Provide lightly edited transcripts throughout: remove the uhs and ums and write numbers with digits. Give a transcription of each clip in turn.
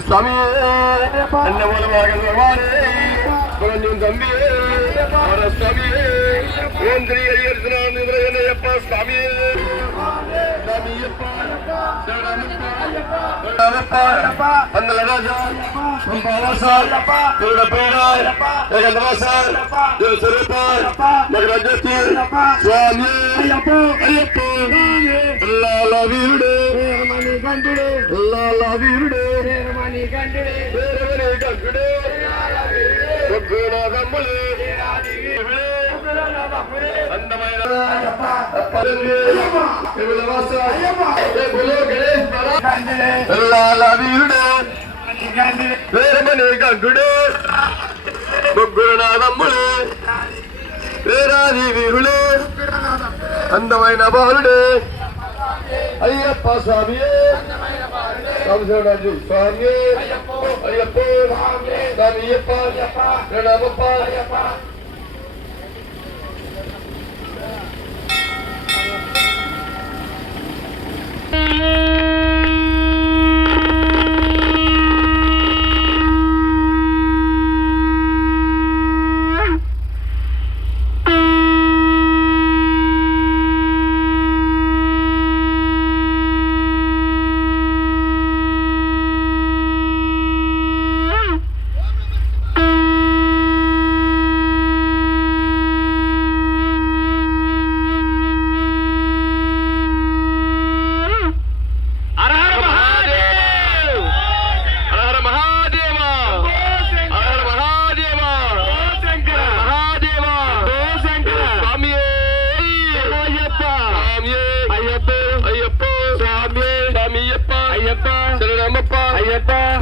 స్వామి కొంచెం తమ్మి స్వామి ఓం శ్రీ అయ్యప్ప స్వామి పందల రాజా స్వరూప మగరాజ్యోతి స్వామి అయ్యప్ప లాల వీరుడే లాల వీరుడే కంకుడే అందమైన లాల వీరుడే వేరమణి కంకుడే ముగ్గురు నాదమ్ములు వేరాది వీరులే అందమైన బాలుడే అయ్యప్ప స్వామి స్వామి అయ్యప్ప స్వామి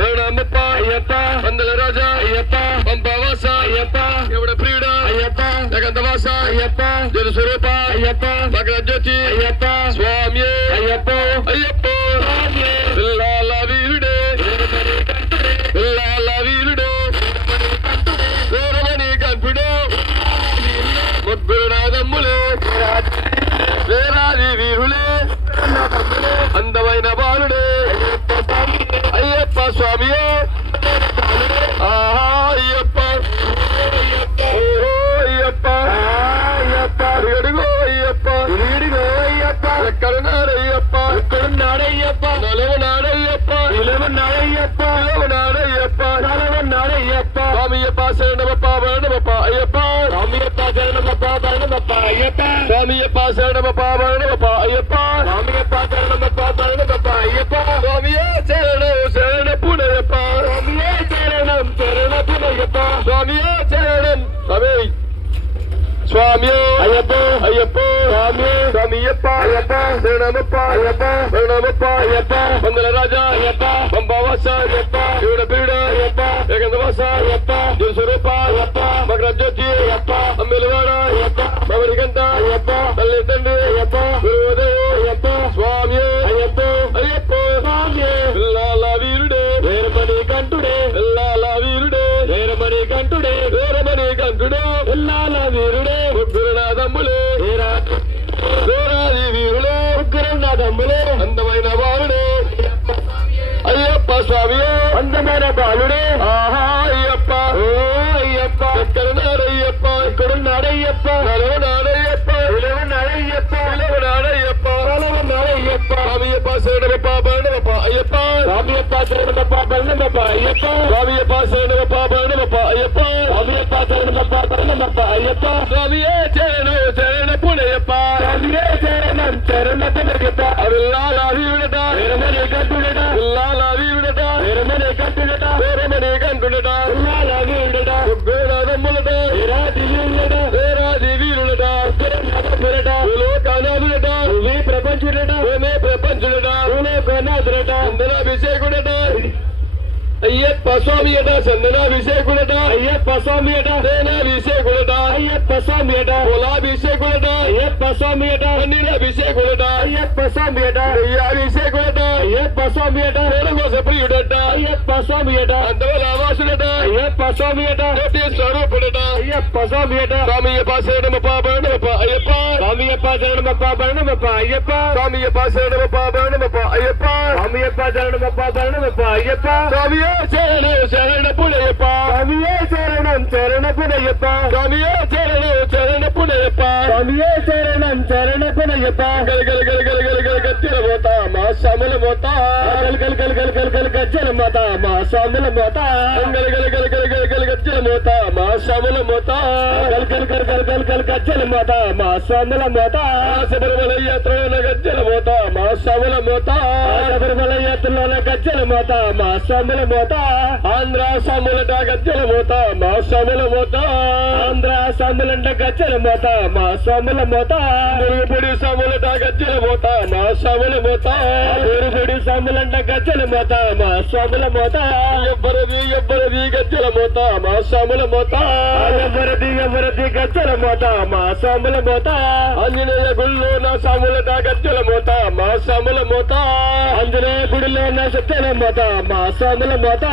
ప్రణామప్ప పందల రాజా అయ్యప్ప పంపవాస అయ్యప్ప ఎవడ ప్రియుడ అయ్యప్ప జగంతవాస అయ్యప్ప జన స్వరూప అయ్యప్ప మగరజ్యోతి అయ్యప్ప స్వామి అయ్యప్ప అయ్యప్ప లాల వీరుడే లాల వీరుడే వేరమణి కంకుడే ముగ్గురు నాదమ్ములు వేరాది వీరులే అందమైన బాలుడే అయ్యప్ప స్వామి అయ్యప్ప అయ్యప్ప అడుగో అయ్యప్ప ఎక్కడున్నాడయ్యప్ప ఎక్కడున్నాడయ్యప్ప నలవనాడయ్యప్ప ఇలవనాడయ్యప్ప ఇలవనాడయ్యప్ప నలవనాడయ్యప్ప స్వామియప్ప శరణమప్ప భరణమప్ప అయ్యప్ప స్వామియప్ప శరణమప్ప భరణమప్ప అయ్యప్ప స్వామియప్ప శరణమప్ప భరణమప్ప అయ్యప్ప స్వామియప్ప శరణమప్ప భరణమప్ప అయ్యప్ప స్వామియే శరణం శరణ పునయప్ప స్వామియే శరణం శరణ పునయప్ప స్వామియే శరణం స్వామి అయ్యప్ప అయ్యప్ప స్వామి స్వామియప్ప అయ్యప్ప శరణమప్ప అయ్యప్ప శరణమప్ప అయ్యప్ప పందల రాజా అయ్యప్ప పంపవాస అయ్యప్ప ఎవడ పీడ అయ్యప్ప ఏకందవాస అయ్యప్ప జన స్వరూప అయ్యప్ప మగరజ్యోతి అయ్యప్ప అమ్మెలవాడ అయ్యప్ప మమరికంత అయ్యప్ప తల్లి తండ్రి అయ్యప్ప గురువుదేవు అయ్యప్ప స్వామి అయ్యప్ప అయ్యప్ప స్వామి లాల వీరుడే వేరమణి కంటుడే లాల వీరుడే వేరమణి కంటుడే వేరమణి కంటుడే లాల వీరుడే ముగ్గురు నాదమ్ములే వేరాది వీరులే ముగ్గురు నాదమ్ములే అందమైన బాలుడే అయ్యప్ప స్వామి అందమైన బాలుడే ఆహా అయ్యప్ప ఓ అయ్యప్ప ఎక్కడున్నాడయ్యప్ప ఎక్కడున్నాడయ్యప్ప నలవనాడయ్యప్ప ఇలవనాడయ్యప్ప ఇలవనాడయ్యప్ప నలవనాడయ్యప్ప స్వామియప్ప శరణమప్ప భరణమప్ప అయ్యప్ప స్వామియప్ప శరణమప్ప భరణమప్ప అయ్యప్ప స్వామియప్ప శరణమప్ప భరణమప్ప అయ్యప్ప స్వామియప్ప శరణమప్ప భరణమప్ప అయ్యప్ప స్వామియే శరణం శరణ పునయప్ప స్వామియే శరణం శరణ పునయప్ప అవిల్లాల వీరుడట వేరమణి కంటుడట ఇల్లాల వీరుడట వేరమణి కంటుడట వేరమణి కంటుడట ఇల్లాల వీరుడట ముగ్గురు నాదమ్ములట వేరాది వీరుడట వేరాది వీరుడట పురట లోకానాథుడట భూమి ప్రపంచుడట భూమి ప్రపంచుడట లోకానాథుడట అందనాభిషేకుడట అయ్యప్ప స్వామి అట చందనాభిషేకుడట అయ్యప్ప స్వామి అట సేనాభిషేకుడట అయ్యప్ప స్వామి అట కులాభిషేకుడట అయ్యప్ప స్వామి అట అన్నిరాభిషేకుడట అయ్యప్ప స్వామి అట అభిషేకుడట అయ్యప్ప స్వామి అట వేణుగోస ప్రియుడట అయ్యప్ప స్వామి అట అందవలావాసుడట అయ్యప్ప స్వామి అట స్వరూపుడట అయ్యప్ప అయ్యప్ప స్వామియట స్వామియప్ప శరణమప్ప భరణమప్ప అయ్యప్ప స్వామియప్ప శరణమప్ప భరణమప్ప అయ్యప్ప స్వామియప్ప శరణమప్ప భరణమప్ప అయ్యప్ప స్వామియప్ప శరణమప్ప భరణమప్ప అయ్యప్ప స్వామియే శరణం శరణపుడయ్యప్ప స్వామియే శరణం శరణపుడయ్యప్ప స్వామియే శరణం శరణపుడయ్యప్ప స్వామియే శరణం శరణపుడయ్యప్ప గల గల గల గల గల గల గజ్జల మోత మా స్వాముల మోత గల గల గల గల గల గల గజ్జల మోత మా స్వాముల మోత గల గల గల గల గల గల గజ్జల మోత మా స్వాముల మోత గల గల గల గల గల గల గజ్జల మోత మా స్వాముల మోత శబరిమల యాత్రలోన గజ్జల మోత మా స్వాముల మోత శబరిమల యాత్రలోన గజ్జల మోత మా స్వాముల మోత ఆంధ్ర స్వాములట గజ్జల మోత మా స్వాముల మోత ఆంధ్ర స్వాములంట గజ్జల మోత మా స్వాముల మోత మురుగుపొడి స్వాములట గజ్జల మోత మా స్వాముల మోత మురుగుపొడి స్వాములంట గజ్జల మోత మా స్వాముల మోత ఎవ్వరది గజ్జల మోత మా స్వాముల మోత ఎవరది గజ్జల మోత మా స్వాముల మోత ఆంజనేయ గుడిలో నా స్వాములట గజ్జల మోత మా స్వాముల మోత ఆంజనేయ గుడిలో నా సత్యల మోత మా స్వాముల మోత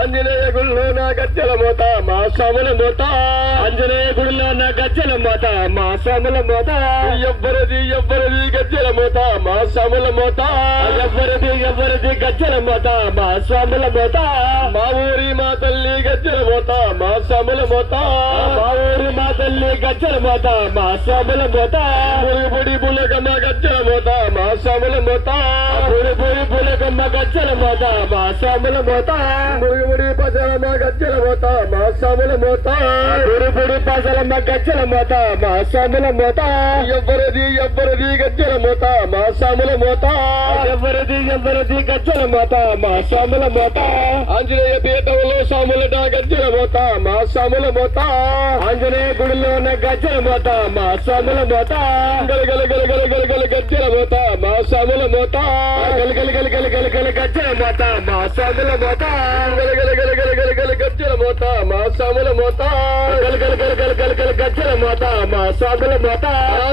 ఆంజనేయ గుడిలో నా గజ్జల మోత మా స్వాముల మోత ఆంజనేయ గుడిలో నా గజ్జల మోత మా స్వాముల మోత ఎవ్వరది గజ్జల మోత మా స్వాముల మోత ఎవరది గజ్జల మోత మా స్వాముల మోత మా ఊరి మా తల్లి గజ్జల మోత మా స్వాముల మోత మా ఊరి మా తల్లి గజ్జల మోత మా స్వాముల మోత పొడి పులకమ్మ గజ్జల మోత మా స్వాముల మోత పొడి పులకమ్మ గజ్జల మోత మా స్వాముల మోత పొడి పజలమ్మ గజ్జల మోత మా స్వాముల మోత పొడి పజలమ్మ గజ్జల మోత మా స్వాముల మోత ఎవ్వరది గజ్జల మోత మా స్వాముల మోత ఎవరది గజ్జల మోత మా స్వాముల మోత ఆంజనేయ పీఠంలో స్వాములట గజ్జల మోత మా స్వాముల మోత ఆంజనేయ గుడిలో ఉన్న గజ్జల మోత మా స్వాముల మోత గల గల గల గల గల గల గజ్జల మోత మా స్వాముల మోత గల గల గల గల గల గల గజ్జల మోత మా స్వాముల మోత గల గల గల గల గల గల గజ్జల మోత మా స్వాముల మోత గల గల గల గల గల గల గజ్జల మోత మా స్వాముల మోత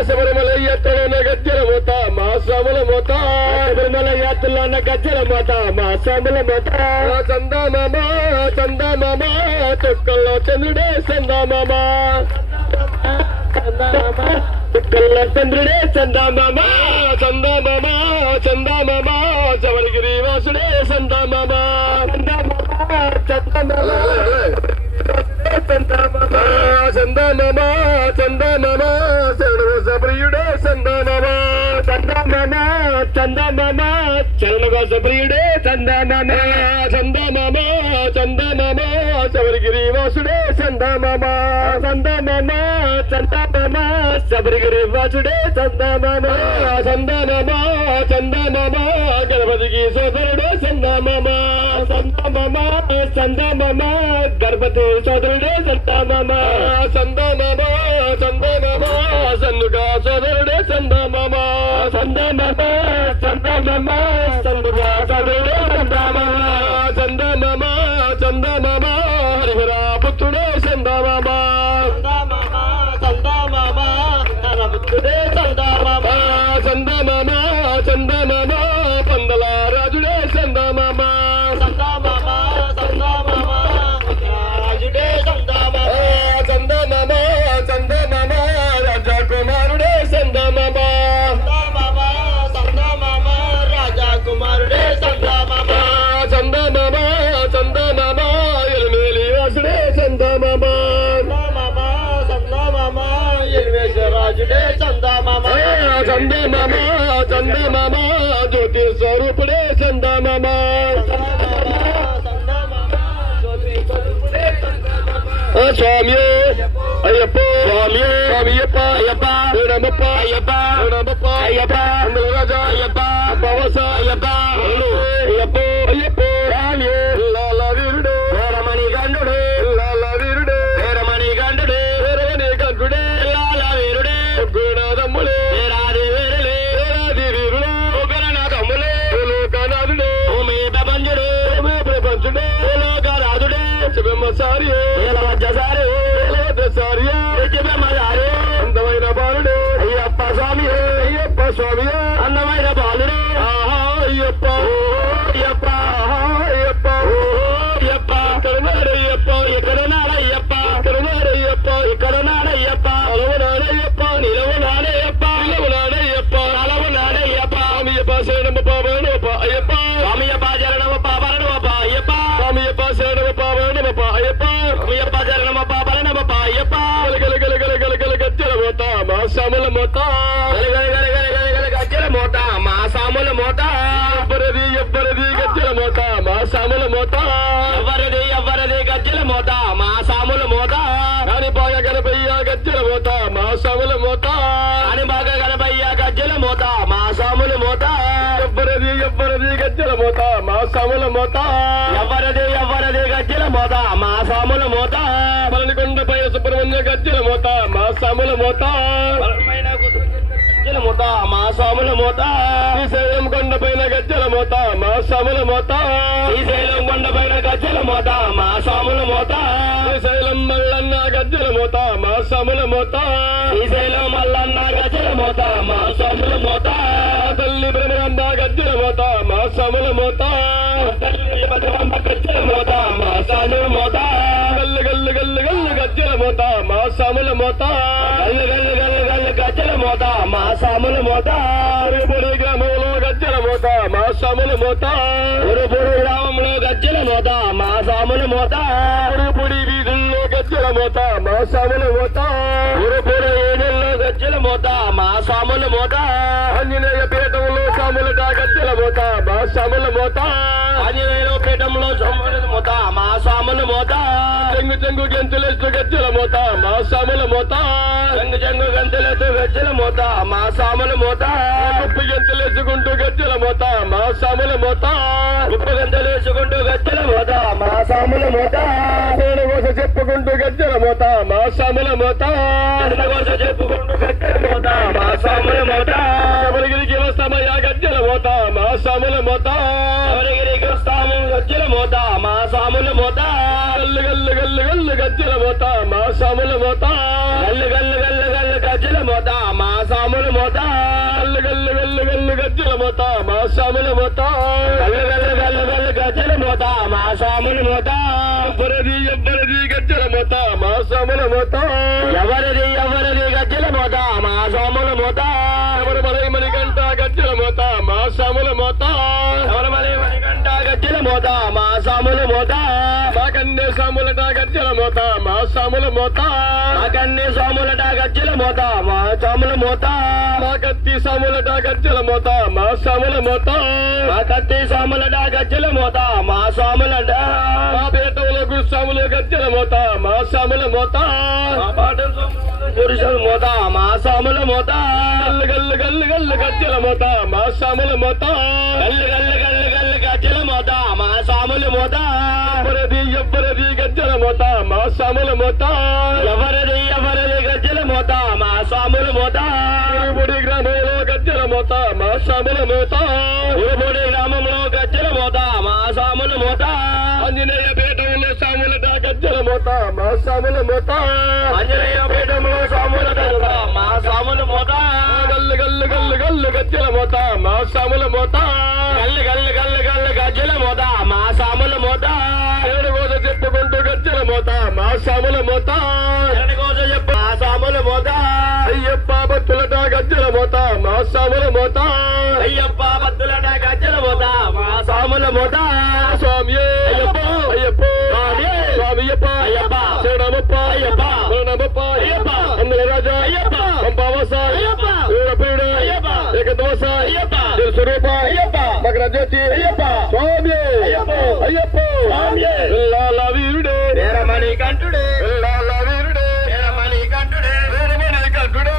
శబరిమల యాత్రలోన గజ్జల మోత మా స్వాముల మోత శబరిమల యాత్రలోన గజ్జల మోత మా స్వాముల మోత చందమామ చుక్కల్లో చంద్రుడే చందమామ చుక్కల్లో చంద్రుడే చందమామ చవరిగిరి వాసుడే చందమామ చందమామ ప్రియుడే చందమామ చరణగోస ప్రియుడే చందమామ శబరిగిరి వాసుడే చందమామ శబరిగిరి వాసుడే చందమామ గణపతికి సోదరుడే చందమామ గణపతి సోదరుడే చందమామ సన్నుగా సోదరుడే చందమామ చందమామ సన్నుగా సోదరుడే చందమామ హరిహర పుత్రుడే చందమామ పుత్రుడే చందమామ పందల రాజుడే చందమామ రాజుడే చందమామ రాజా కుమారుడే చందమామ రాజా కుమారుడే చందమామ ఎల్మేలి వాసుడే చందమామ రాజుడే చందమామ జ్యోతి స్వరూపుడే చందమామ స్వామి అయ్యప్ప స్వామియప్ప అయ్యప్ప రణమప్ప అయ్యప్ప అయ్యప్ప రాజా అయ్యప్ప భవస అయ్యప్ప అయ్యప్ప స్వామి లాల వీరుడు రమణి గండుడు లాల వీరుడు రమణి గండుడు లాల వీరుడే గుణదమ్ములు రాది వీరులే రాది వీరుడు గణనాథమ్ములే లోకనాథుడు ఓమే ప్రపంచుడు లోకరాజుడే శివమ్మసారి అందమైన బాలుడు అయ్యప్ప స్వామి అందమైన బాలుడు బలనమప్ప అయ్యప్ప అయ్యప్ప శరణమప్ప బలనమప్ప అయ్యప్ప గల గల గల గల గల గజ్జల మోత మా సాముల మోత గల గల గల గల గల గల గజ్జల మోత మా సాముల మోత ఎవ్వరది ఎవ్వరది గజ్జల మోత మా సాముల మోత ఎవ్వరది ఎవ్వరది గజ్జల మోత మా సాముల మోత కాని బాగా గణపయ్య గజ్జల మోత మా సాముల మోత కాని బాగా గణపయ్య గజ్జల మోత మా సాముల మోత ఎవ్వరది ఎవ్వరది గజ్జల మోత మా సాముల మోత ఎవ్వరది ఎవ్వరది గజ్జల మోత మా సాముల మోత పళనికొండపై సుబ్రహ్మణ్య గజ్జల మోత మా సాముల మోత గజ్జల మోత మా సాముల మోత శ్రీశైలం కొండపైన గజ్జల మోత మా సాముల మోత శ్రీశైలం కొండపైన గజ్జల మోత మా సాముల మోత శ్రీశైలం మల్లన్న గజ్జల మోత మా సాముల మోత శ్రీశైలం మల్లన్న గజ్జల మోత మా సాముల మోత తల్లి బ్రహ్మాంబ గజ్జల మోత మా సాముల మోత తల్లి బ్రహ్మాంబ గజ్జల మోత మా సాముల మోత గల్లు గల్లు గల్లు గల్లు గజ్జల మోత మా సాముల మోత గల్లు గల్లు గల్లు గల్లు గజ్జల మోత మా సాముల మోత ఉరుపుడి గ్రామంలో గజ్జల మోత మా సాముల మోత ఉరుపుడి గ్రామంలో గజ్జల మోత మా సాముల మోత ఉరుపుడి వీధుల్లో గజ్జల మోత మా సాముల మోత ఉరుపుడి వీధుల్లో గజ్జల మోత మా సాముల మోత ఆంజనేయ పీఠంలో సాములట గజ్జల మోత మా సాముల మోత ఆంజనేయ పీఠంలో సాముల మోత మా సాముల మోత చెంగు చెంగు గెంతులేస్తూ గజ్జల మోత మా సాముల మోత చెంగు చెంగు గెంతులేస్తూ గజ్జల మోత మా సాముల మోత ఉప్పు గెంతులేసుకుంటూ గజ్జల మోత మా సాముల మోత ఉప్పు గెంతులేసుకుంటూ గజ్జల మోత మా సాముల మోత కోస చెప్పుకుంటూ గజ్జల మోత మా సాముల మోత కోస చెప్పుకుంటూ గజ్జల మోత మా సాముల మోత ఎవరిగిరికి వస్తామయ్యా గజ్జల మోత మా సాముల మోత ఎవరిగిరికి వస్తాము గజ్జల మోత మా సాముల మోత గల్లు గల్లు గల్లు గల్లు గజ్జల మోత మా సాముల మోత గల్లు గల్లు గల్లు గల్లు గజ్జల మోత మా సాముల మోత గల్లు గల్లు గల్లు గల్లు గజ్జల మోత మా సాముల మోత గల్లు గల్లు గల్లు గల్లు గజ్జల మోత మా సాముల మోత ఎవరది ఎవరది గజ్జల మోత మా సాముల మోత ఎవరది ఎవరది గజ్జల మోత మా సాముల మోత ఎవరు మలై మణికంఠ గజ్జల మోత మా సాముల మోత ఎవరు మలై మణికంఠ గజ్జల మోత మా సాముల మోత మా కన్నే సాములట గజ్జల మోత మా సాముల మోత మా కన్నే సాములట గజ్జల మోత మా సాముల మోత మా కత్తి సాములట గజ్జల మోత మా సాముల మోత మా కత్తి సాములట గజ్జల మోత మా సాములట మా పేటంలో గురుసాములు గజ్జల మోత మా సాముల మోత మా పాఠం పురుషుల మోత మా సాముల మోత గల్లు గల్లు గల్లు గల్లు గజ్జల మోత మా సాముల మోత గల్లు గల్లు గల్లు గల్లు గజ్జల మోత మా సాముల మోత ఎవరది ఎవరది గజ్జల మోత మా సాముల మోత ఎవరది ఎవరది గజ్జల మోత మా సాముల మోత ఉరుపుడి గ్రామంలో గజ్జల మోత మా సాముల మోత ఉరుపుడి గ్రామంలో గజ్జల మోత మా సాముల మోత ఆంజనేయ పీఠంలో సాములట గజ్జల మోత మా సాముల మోత ఆంజనేయ పీఠంలో సాములట మా సాముల మోత గల్లు గల్లు గల్లు గల్లు గజ్జల మోత మా సాముల మోత గల్లు గల్లు గల్లు గల్లు గజ్జల మోత మా సాముల మోత ఏడు కోస చెప్పుకుంటూ గజ్జల మోత మా సాముల మోత ఏడు కోస చెప్పు మా సాముల మోత అయ్యప్ప భక్తులట గజ్జల మోత మా సాముల మోత అయ్యప్ప భక్తులట గజ్జల మోత మా సాముల మోత స్వామి అయ్యప్ప అయ్యప్ప స్వామియప్ప అయ్యప్ప శరణమప్ప అయ్యప్ప శరణమప్ప అయ్యప్ప అందల రాజా అయ్యప్ప పంపావాస అయ్యప్ప వీరపీడ అయ్యప్ప ఏకదోస అయ్యప్ప స్వరూప అయ్యప్ప మకర జ్యోతి అయ్యప్ప స్వామి అయ్యప్ప అయ్యప్ప స్వామి లాల వీరుడే వీరమణి కంఠుడే లాల వీరుడే వీరమణి కంఠుడే వీరమణి కంఠుడే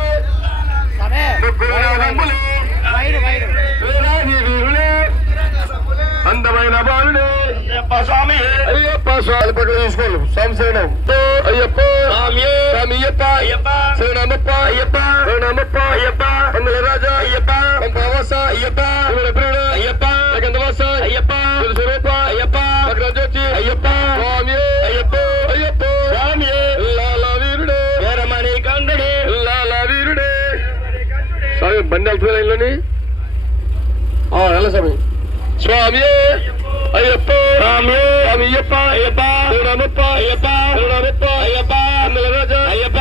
అందమైన బాలుడే అయ్యప్ప స్వామి అయ్యప్ప స్వామి పక్కన తీసుకోండి సంశయనం అయ్యప్ప స్వామి స్వామియప్ప అయ్యప్ప శరణమప్ప అయ్యప్ప శరణమప్ప అయ్యప్ప అందల రాజా అయ్యప్ప పంపావాస అయ్యప్ప వీరపీడ అయ్యప్ప ఏకదోస అయ్యప్ప స్వరూప అయ్యప్ప మకర జ్యోతి అయ్యప్ప స్వామి అయ్యప్ప అయ్యప్ప స్వామి లాల వీరుడే వీరమణి కంఠుడే లాల వీరుడే స్వామి బండి వెళ్తున్నా లైన్లోని ఎలా స్వామి స్వామి అయ్యప్ప స్వామి స్వామియప్ప అయ్యప్ప శరణమప్ప అయ్యప్ప శరణమప్ప అయ్యప్ప అందల రాజా అయ్యప్ప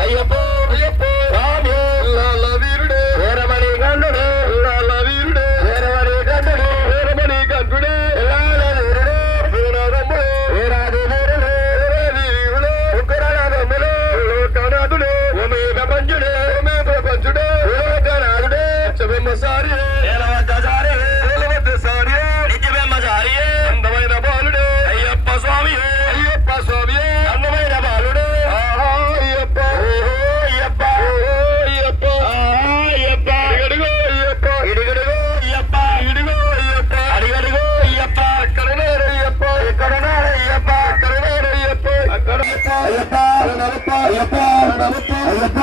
అయ్యప్ప అయ్యప్ప స్వామి లాల వీరుడే వీరమణి కంఠుడే లాల వీరుడే వీరమణి కంఠుడే వీరమణి కంఠుడే లాల వీరుడే వీరరమ్ముడే వీర అయ్యప్ప అయ్యప్ప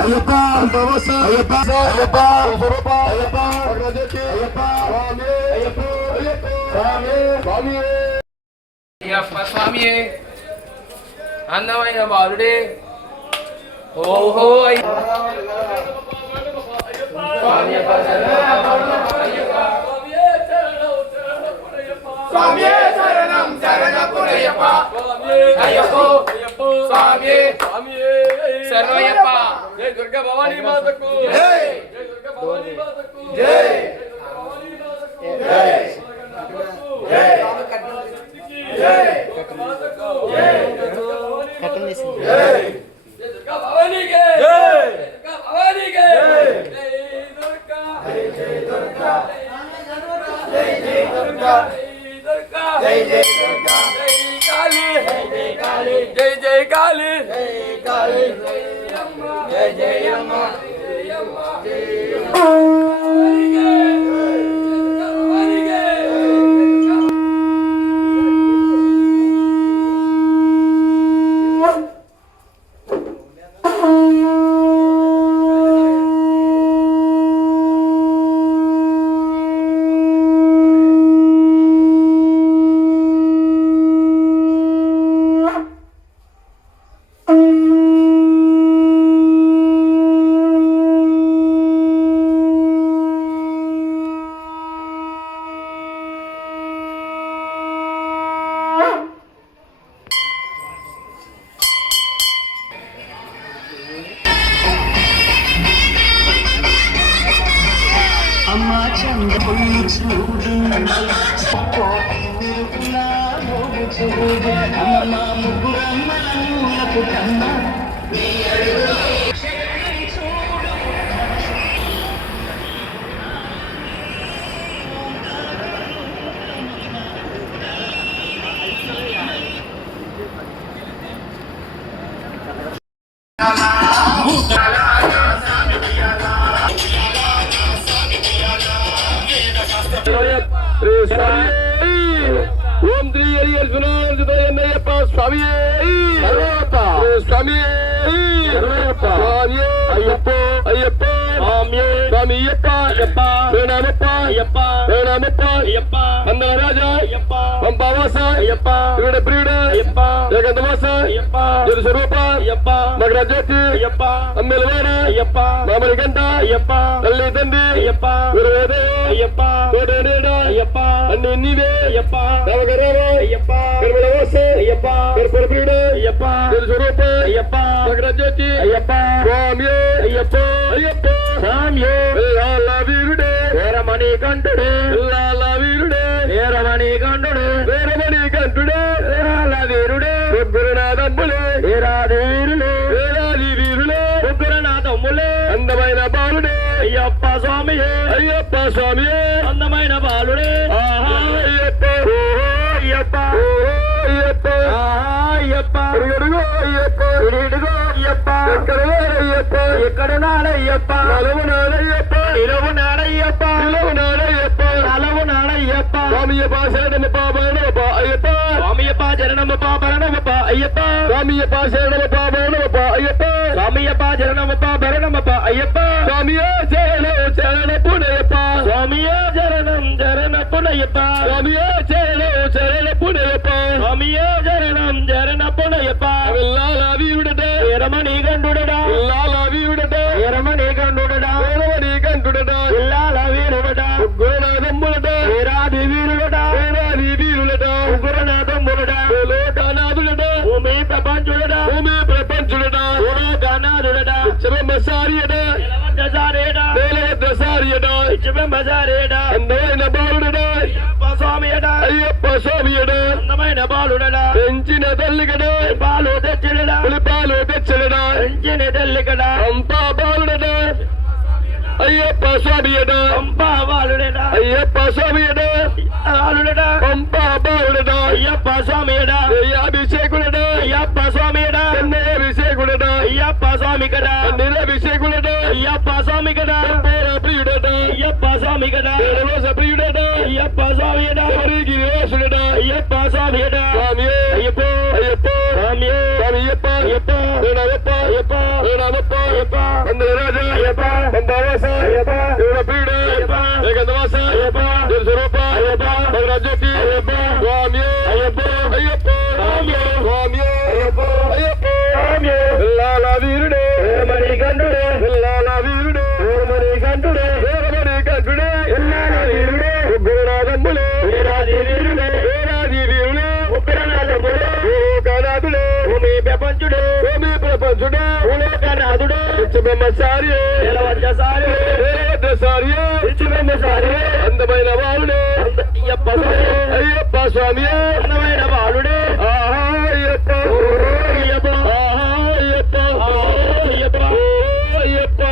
అయ్యప్ప అయ్యప్ప అయ్యప్ప అయ్యప్ప అయ్యప్ప స్వామి అందమైన బాలుడే ఓహో స్వామి శరణం శరణపురయ్యప్ప అయ్యప్ప స్వామి శరణయ్యప్ప జై దుర్గా భవానీ మాతకు జై దుర్గా భవానీ మాతకు జై జై జై జై మాతకు జై కట్టం వేసి జై దుర్గా భవానీకి జై దుర్గా భవానీకి జై దుర్గా జై దుర్గా జై దుర్గా జై జై దుర్గా జై కాళీ జై కాళీ జై జై కాళీ జై కాళీ జై జై అమ్మ జై అమ్మ జై అమ్మా చంద్రుడు చూడు చూడు అమ్మ ముగ్గురమ్మలకు కన్నా ఓం శ్రీ హరి సునాయనయ్యప్ప స్వామి స్వామి అయ్యప్ప అయ్యప్ప అయ్యప్ప స్వామి అయ్యప్ప అయ్యప్ప వేణామప్ప అయ్యప్ప వేణామప్ప అయ్యప్ప మందల రాజా అయ్యప్ప పంపావాస అయ్యప్ప ఇక్కడ ప్రియుడ అయ్యప్ప జగந்தవాస అయ్యప్ప జరు స్వరూప అయ్యప్ప మగరాజ్యోతి అయ్యప్ప అమ్మెలవాడ అయ్యప్ప మామలి గంట అయ్యప్ప తల్లి తండ్రి అయ్యప్ప గురువేద అయ్యప్ప తోడేడ అయ్యప్ప అన్ని నీవే అయ్యప్ప నవగరవ అయ్యప్ప కర్మలవాస అయ్యప్ప కర్పూర ప్రియుడ అయ్యప్ప జరు స్వరూప అయ్యప్ప మగరాజ్యోతి అయ్యప్ప స్వామి అయ్యప్ప అయ్యప్ప స్వామి వీరుడే వీరమణి కంఠుడే వీరుడే వీరమణి కంఠుడే వీరమణి కంఠుడే వీరుడే ముగ్గురునాథమ్ములే వీరాది వీరులే వీరాది వీరులే ముగ్గురునాథమ్ములే అందమైన బాలుడే అయ్యప్ప స్వామి అయ్యప్ప స్వామి అందమైన బాలుడే ఆహా అయ్యప్ప ఓహో అయ్యప్ప ఓహో అయ్యప్ప ఆహా అయ్యప్ప ఇడుగో అయ్యప్ప ఇడుగో అయ్యప్ప ఎక్కడ అయ్యప్ప ఎక్కడ నాడయ్యప్ప నలవు నాడయ్యప్ప నిలవు నాడయ్యప్ప నిలవు నాడయ్యప్ప నలవు నాడయ్యప్ప స్వామియప్ప శరణమప్ప భరణమప్ప అయ్యప్ప స్వామియప్ప శరణమప్ప భరణమప్ప అయ్యప్ప స్వామియప్ప శరణమప్ప భరణమప్ప అయ్యప్ప స్వామియప్ప శరణమప్ప భరణమప్ప అయ్యప్ప స్వామియే శరణం శరణపునయ్యప్ప స్వామియే శరణం శరణపునయ్యప్ప స్వామియే శరణం శరణపునయ్యప్ప స్వామియే శరణం శరణపునయ్యప్ప విల్లాల వీరుడట వీరమణి గండుడట విల్లాల వీరుడట వీరమణి గండుడట వీరమణి గండుడట విల్లాల వీరుడట గురునాథమ్ములట వీరాది వీరుడట వీరాది వీరులట గురునాథమ్ములట లోకనాథుడట భూమి ప్రపంచుడట భూమి ప్రపంచుడట లోకనాథుడట శివమసారియట శివమసారియట శివమసారియట శివమసారియట అందమైన బాలుడట అయ్యప్ప స్వామియట అయ్యప్ప స్వామియట అందమైన బాలుడట పెంచిన తల్లికట పాలు తెచ్చినడ పులిపాలు తెచ్చినడ పెంచిన తల్లికట అంపా బాలుడట అయ్యప్ప స్వామియట అంపా బాలుడట అయ్యప్ప స్వామియట బాలుడట అంపా బాలుడట అయ్యప్ప స్వామియట అభిషేకుడట అయ్యప్ప స్వామియట అభిషేకుడట అయ్యప్ప స్వామికట నిరభిషేకుడట అయ్యప్ప స్వామికట ప్రియుడట అయ్యప్ప స్వామికట ప్రియుడట అయ్యప్ప స్వామియట గిరివాసుడట అయ్యప్ప స్వామియట స్వామి అయ్యప్ప అయ్యప్ప స్వామి స్వామి అయ్యప్ప అయ్యప్ప పంబావాస దేవుడ పీడ ఏకందవాస స్వరూప భద్రజ్యోతి స్వామి అయ్యప్ప స్వామి అయ్యప్ప పిల్లాల వీరుడే మణికంఠుడే పిల్లాల వీరుడే మణికంఠుడే మణికంఠుడే పిల్లాల వీరుడే గురునాథమ్ములే వీరాది వీరుడే వీరాది వీరుడే ఉగ్రనాథములే లోకనాథుడే భూమి ప్రపంచుడే భూమి ప్రపంచుడే లోకనాథుడే బ్రహ్మచారి బ్రహ్మచారి అందమైన బాలుడే అయ్యప్ప స్వామి అందమైన బాలుడే అయ్యప్ప అయ్యప్ప అయ్యప్ప అయ్యప్ప అయ్యప్ప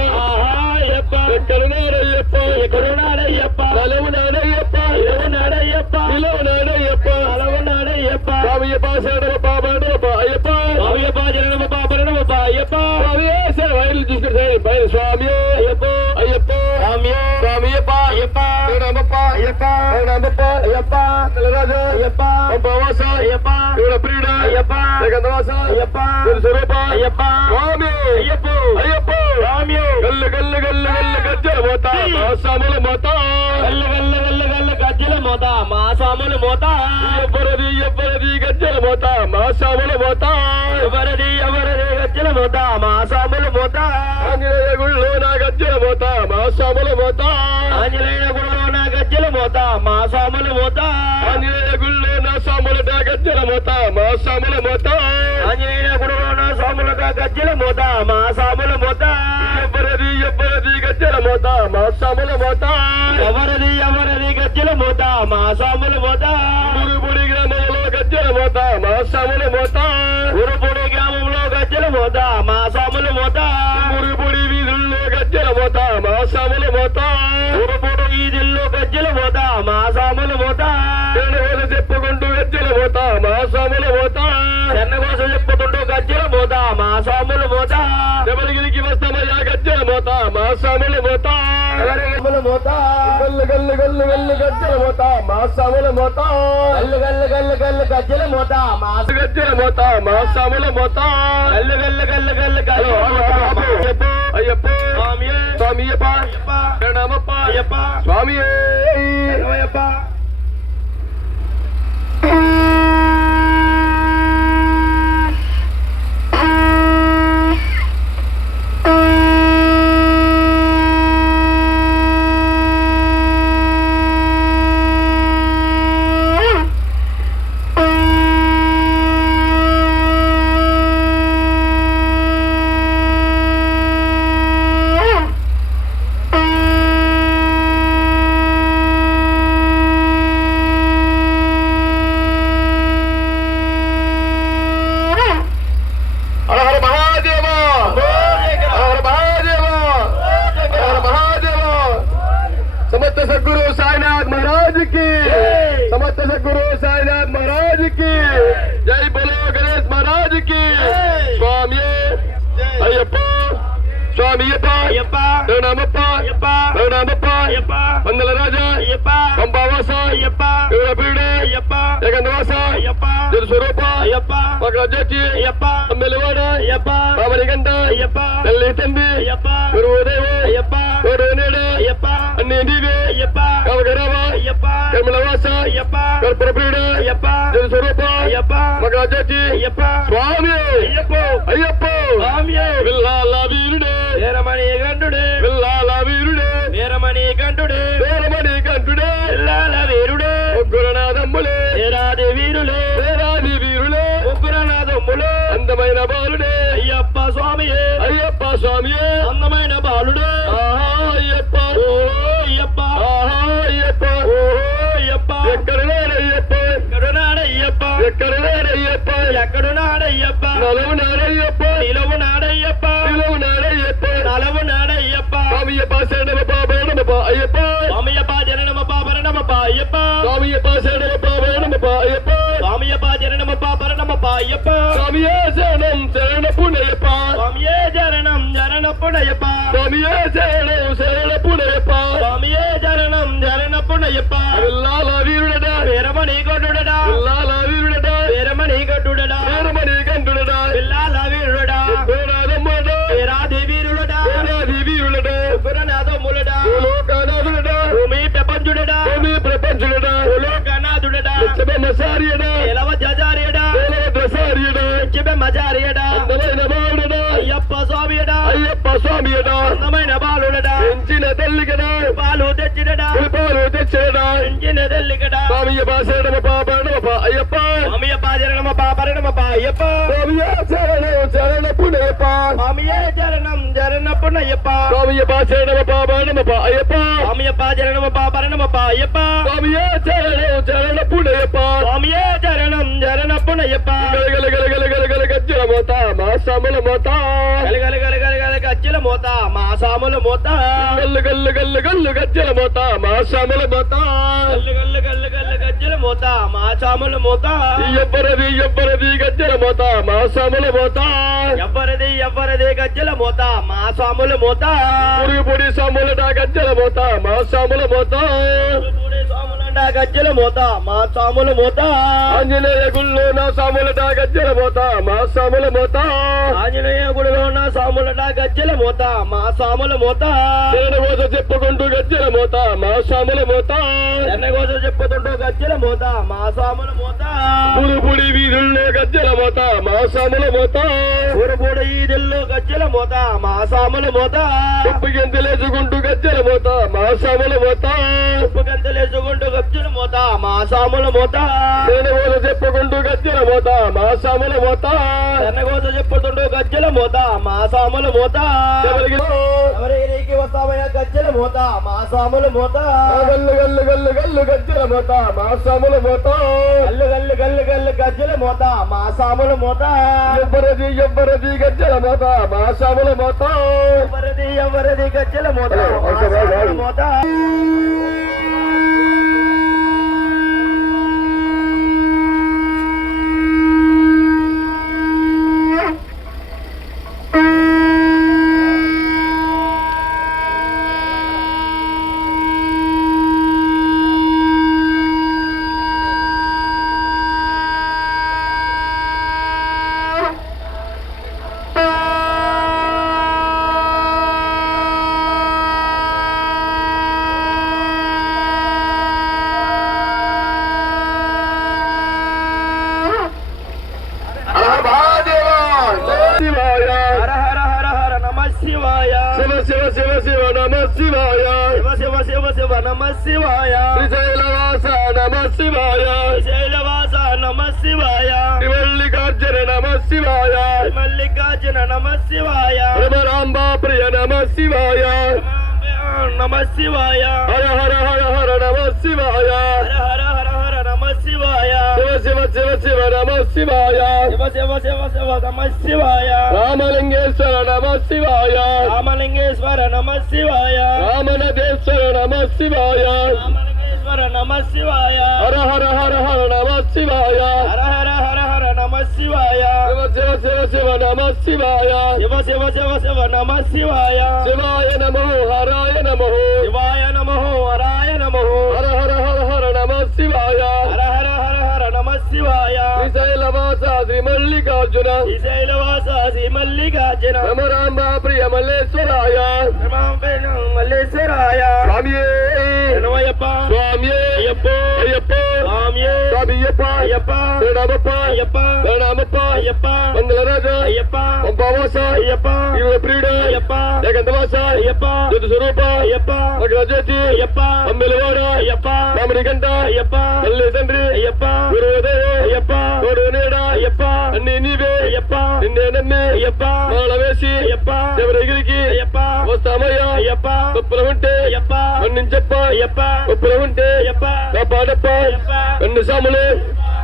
అయ్యప్ప ఎక్కడున్నాడయ్యప్ప ఎక్కడున్నాడయ్యప్ప నలవునాడయ్యప్ప ఇలవునాడయ్యప్ప ఇలవునాడయ్యప్ప అలవునాడయ్యప్ప స్వామియప్ప శరణమప్ప బరణమప్ప అయ్యప్ప స్వామియప్ప జరణమప్ప బరణమప్ప అయ్యప్ప స్వామి వైర్లు చూసుకుంటే పైన స్వామి అయ్యప్ప అయ్యప్ప స్వామి స్వామియప్ప అయ్యప్ప శరణమప్ప అయ్యప్ప శరణమప్ప అయ్యప్ప రాజా అయ్యప్ప పంపవాస అయ్యప్ప దేవుడ ప్రియుడ అయ్యప్ప ఏకందవాస అయ్యప్ప స్వరూప అయ్యప్ప స్వామి అయ్యప్ప అయ్యప్ప స్వామి గల్లు గల్లు గల్లు గల్లు గజ్జల మోత మా సాముల మోత గల్లు గల్లు గల్లు గల్లు గజ్జల మోత మా సాముల మోత ఎవ్వరది ఎవ్వరది గజ్జల మోత మా సాముల మోత ఎవరది ఎవరది గజ్జల మోత మా సాముల మోత ఆంజనేయ గుళ్ళో నా గజ్జల మోత మా సాముల మోత ఆంజనేయ గుళ్ళో నా గజ్జల మోత మా సాముల మోత ఆంజనేయ గుళ్ళో నా సాముల గజ్జల మోత మా సాముల మోత ఆంజనేయ గుళ్ళో నా సాముల గజ్జల మోత మా సాముల మోత ఎవరది ఎవరది గజ్జల మోత మా సాముల మోత ఎవరది ఎవరది గజ్జల మోత మా సాముల మోత గురుపుడి గ్రామంలో గజ్జల మోత మా సాముల మోత గురుపుడి గ్రామంలో గజ్జల మోత మా సాముల మోత గురుపుడి వీధుల్లో గజ్జల మోత మా సాముల మోత గురుపుడి వీధుల్లో గజ్జల మోత మా సాముల మోత చెప్పుకుంటూ గజ్జల మోత మా సాముల మోత చెన్న కోసం చెప్పుకుంటూ గజ్జల మోత మా సాముల మోత శబరిగిరికి వస్తామయ్యా గజ్జల మోత మా సాముల మోత మోత గల్లు గల్లు గల్లు గల్లు గజ్జల మోత మా సాముల మోత గల్లు గల్లు గల్లు గల్లు గజ్జల మోత మా గజ్జల మోత మా సాముల మోత గల్లు గల్లు గల్లు గల్లు గల్లు అయ్యప్ప స్వామి స్వామియప్ప ప్రణామప్ప అయ్యప్ప స్వామి అయ్యప్ప समस्त सद्गुरु साईनाथ महाराज की समस्त सद्गुरु साईनाथ महाराज की जय बोलो गणेश महाराज की स्वामी अय्यप्प स्वामीयप्प अय्यप्प प्रणामप्प अय्यप्प प्रणामप्प अय्यप्प पंदल राजा अय्यप्प पंबावास अय्यप्प దేవుడ పీడ అయ్యప్ప ఏకందవాస అయ్యప్ప స్వరూప అయ్యప్ప భద్రజ్యోతి అయ్యప్ప అమ్మెలవాడ అయ్యప్ప మణికంఠ అయ్యప్ప తల్లి తండ్రి అయ్యప్ప గురుదేవ అయ్యప్ప గురునేడ అయ్యప్ప అన్ని నీవే అయ్యప్ప కవగరావ అయ్యప్ప కమలవాస అయ్యప్ప కర్పూర పీడ అయ్యప్ప స్వరూప అయ్యప్ప భద్రజ్యోతి అయ్యప్ప స్వామి అయ్యప్ప అయ్యప్ప స్వామి విల్లాల వీరుడే వీరమణి కంఠుడే విల్లాల వీరుడే వీరమణి కంఠుడే వీరమణి కంఠుడే విల్లాల వీరుడే ఉగ్రనాథమ్ములే వీరాది వీరులే వీరాది వీరులే ఉగ్రనాథమ్ములే అందమైన బాలుడే అయ్యప్ప స్వామియే అయ్యప్ప స్వామియే అందమైన బాలుడే అయ్యప్ప ఓ అయ్యప్ప అయ్యప్ప ఓ అయ్యప్ప ఎక్కడున్నాడయ్యప్ప ఎక్కడున్నాడయ్యప్ప ఎక్కడున్నాడయ్యప్ప ఎక్కడున్నాడయ్యప్ప నలవునాడయ్యప్ప నిలవునాడయ్యప్ప నిలవునాడయ్యప్ప నలవునాడయ్యప్ప స్వామియప్ప శరణమప్ప భరణమప్ప అయ్యప్ప స్వామియప్ప జరణమప్ప భరణమప్ప అయ్యప్ప స్వామియప్ప శరణమప్ప భరణమప్ప అయ్యప్ప స్వామియప్ప జరణమప్ప భరణమప్ప అయ్యప్ప స్వామియే శరణం శరణపునయ్యప్ప స్వామియే శరణం శరణపునయ్యప్ప స్వామియే శరణం శరణపునయ్యప్ప స్వామియే శరణం శరణపునయ్యప్ప విల్లాల వీరుడడా వీరమణి కంఠుడడా విల్లాల వీరుడడా వీరమణి కంఠుడడా వీరమణి కంఠుడడా విల్లాల వీరుడడా వీరాది వీరుడడా వీరాది వీరుడడా అన్నమాచార్యడా అందమైన బాలుడడా అయ్యప్ప స్వామియడా అయ్యప్ప స్వామియడా అందమైన బాలుడడా పెంచిన తల్లికడా పాలు తెచ్చినడా పాలు తెచ్చేడా పెంచిన తల్లికడా స్వామియప్ప శరణమప్ప పరణమప్ప అయ్యప్ప స్వామియప్ప చరణమప్ప పరణమప్ప అయ్యప్ప స్వామియ శరణం శరణ పుణ్యప్ప స్వామియే చరణం చరణపుణయ్యప్ప స్వామియప్ప శరణమప్ప పరణమప్ప అయ్యప్ప స్వామియప్ప చరణమప్ప పరణమప్ప అయ్యప్ప స్వామియ శరణం శరణ పుణ్యప్ప స్వామియే చరణం చరణపుణయ్యప్ప గల గల గల గల గల గజ్జల మోత మా సమల మోత గలగల గలగల గల గజ్జల మోత మా సాముల మోత గల్లు గల్లు గల్లు గల్లు గజ్జల మోత మా సమల మోత గల్లు గల్లు గల్లు గల్లు గజ్జల మోత మా సాముల మోత ఎవ్వరది గజ్జల మోత మా సమల మోత ఎవ్వరది గజ్జల మోత మా సాముల మోత పురుగు పొడి సాములట గజ్జల మోత మా సాముల మోత గజ్జల మోత మా సాముల మోత ఆంజనేయ గుళ్ళు నా సాములట గజ్జల మోత మా సాముల మోత ఆంజనేయ గుడిలో ఉన్న సాములట గజ్జల మోత మా సాముల మోత శరణగోస చెప్పుకుంటూ గజ్జల మోత మా సాముల మోత ఎన్నగోస చెప్పుతుంటూ గజ్జల మోత మా సాముల మోత పురుపుడి వీధుల్లో గజ్జల మోత మా సాముల మోత ఊరుపూడి ఈదిల్లో గజ్జల మోత మా సాముల మోత ఉప్పు గెంతలేసుకుంటూ గజ్జల మోత మా సాముల మోత ఉప్పు గంతలేసుకుంటూ గజ్జల మోత మా సాముల మోత శరణగోస చెప్పుకుంటూ గజ్జల మోత మా సాముల మోత ఎన్నగోస చెప్పుతుంటూ గజ్జల మోత మా సాముల మోత ఎవరికి ఎవరికి వస్తామయ్యా గజ్జల మోత మా సాముల మోత గల్లు గల్లు గల్లు గల్లు గజ్జల మోత మా సాముల మోత గల్లు గల్లు గల్లు గల్లు గజ్జల మోత మా సాముల మోత ఎవ్వరది గజ్జల మోత మా సాముల మోత ఎవరది గజ్జల మోత మా సాముల మోత హర హర హర హర నమ శివాయ శివ శివ శివ శివ నమ శివాయ శివ శివ శివ శివ నమ శివాయ శ్రీశైలవాస నమ శివాయ శైలవాస నమ శివాయ మల్లికార్జున నమ శివాయ మల్లికార్జున నమ శివాయ రమరాంబ ప్రియ నమ శివాయ నమ శివాయ హర హర హర హర నమ శివాయ హర హర హర హర నమ శివాయ శివ శివ శివ శివ నమ శివాయ శివ శివ శివ శివ నమ శివాయ రామలింగేశ్వర నమ శివాయ రామలింగేశ్వర నమ శివాయ రామనదేశ్వర నమ శివాయ రామలింగేశ్వర నమ శివాయ హర హర హర హర నమ శివాయ హర హర హర హర నమ శివాయ శివ శివ శివ శివ నమ శివాయ శివ శివ శివ శివ నమ శివాయ శివాయ నమో హరాయ నమో శివాయ నమో హరాయ నమో హర హర హర హర నమ శివాయ హర హర హర హర నమ శివాయ శ్రీశైలవాస శ్రీ మల్లికార్జున శ్రీశైలవాస శ్రీ మల్లికార్జున రమరాంబ ప్రియ మల్లేశ్వరాయ మల్లేశ్వరాయ స్వామియే శరణమయ్యప్ప స్వామియే అయ్యప్ప అయ్యప్ప స్వామియే స్వామియప్ప అయ్యప్ప ప్రణామప్ప అయ్యప్ప ప్రణామప్ప అయ్యప్ప మంగళ రాజ అయ్యప్ప పంపావాస అయ్యప్ప ఇరుల ప్రియుడ అయ్యప్ప ఏకంతవాస అయ్యప్ప జ్యోతి స్వరూప అయ్యప్ప అగ్రజ్యోతి అయ్యప్ప అమ్మెలవాడ అయ్యప్ప మామిడి గంట అయ్యప్ప తల్లి తండ్రి అయ్యప్ప గురువుదేవ అయ్యప్ప తోడు నీడ అయ్యప్ప అన్ని నీవే అయ్యప్ప నిన్నే నమ్మి అయ్యప్ప మాల వేసి అయ్యప్ప శబరిగిరికి అయ్యప్ప వస్తామయ్యా అయ్యప్ప గొప్పలు ఉంటే అయ్యప్ప మన్నించప్ప అయ్యప్ప గొప్పలు ఉంటే అయ్యప్ప కాపాడప్ప అయ్యప్ప కన్ను సాములు